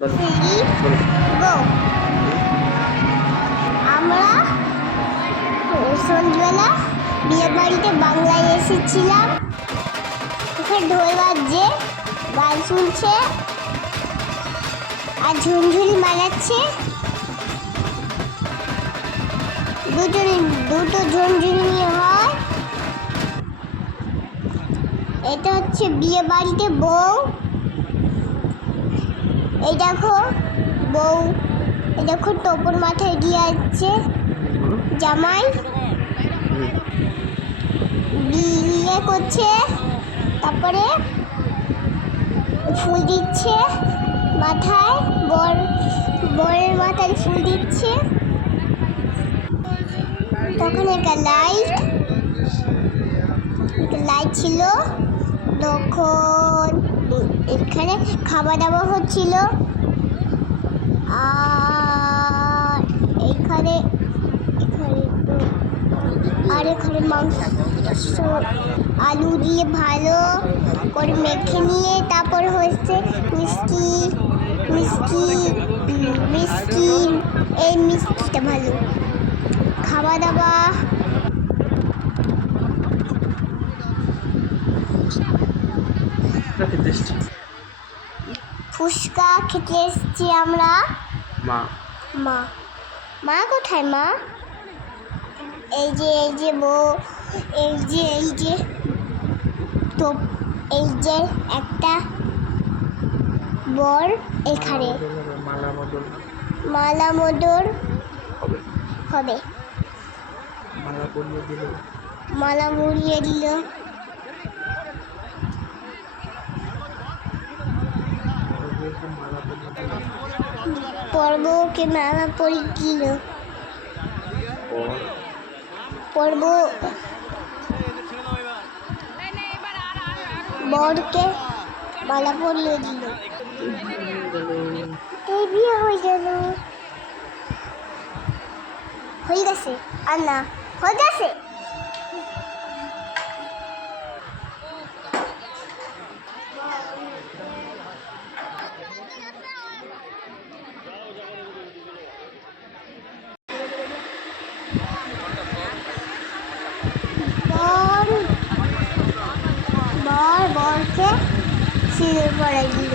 আমরা সন্ধ্যেবেলা বিয়ে বাড়িতে বাংলায় এসেছিলাম। ওখানে ঢোল বাজছে গান শুনছে আর ঝুনঝুনি মারাচ্ছে দুটো দুটো ঝুনঝুনি হয়। এটা হচ্ছে বিয়ে বাড়িতে বউ। এই দেখো বউ, এই দেখো টোপর মাথায় দিয়ে আছে। জামাই বিয়ে করছে, তারপরে ফুল দিচ্ছে, মাথায় বর, বরের মাথায় ফুল দিচ্ছে। তখন একটা লাইট একটা লাইট ছিল। তখন এখানে খাওয়া দাওয়া হচ্ছিল। আর এখানে এখানে আর এখানে মাংস, আলু দিয়ে ভালো করে মেখে নিয়ে তারপর হচ্ছে মিষ্টি মিষ্টি মিষ্টি, এই মিষ্টিটা ভালো। খাওয়া দাওয়া খেতে এসছি ফুচকা খেতে এসেছি আমরা। মা। মা। মা কোথায় মা? এই যে এই যে বউ এই যে এই যে। তো এই যে একটা বর এখানে। মালা মোদর হবে। মালা মুড়িয়ে দিল। মালা পরিয়ে দিল পর্বকে মালা পরিয়ে দিল পর পর্ব বরকে মালা পরিয়ে দিল এই বিয়ে হয়ে গেল হয়ে গেছে আর না হয়ে গেছে বর বর বরকে পড়ে দিল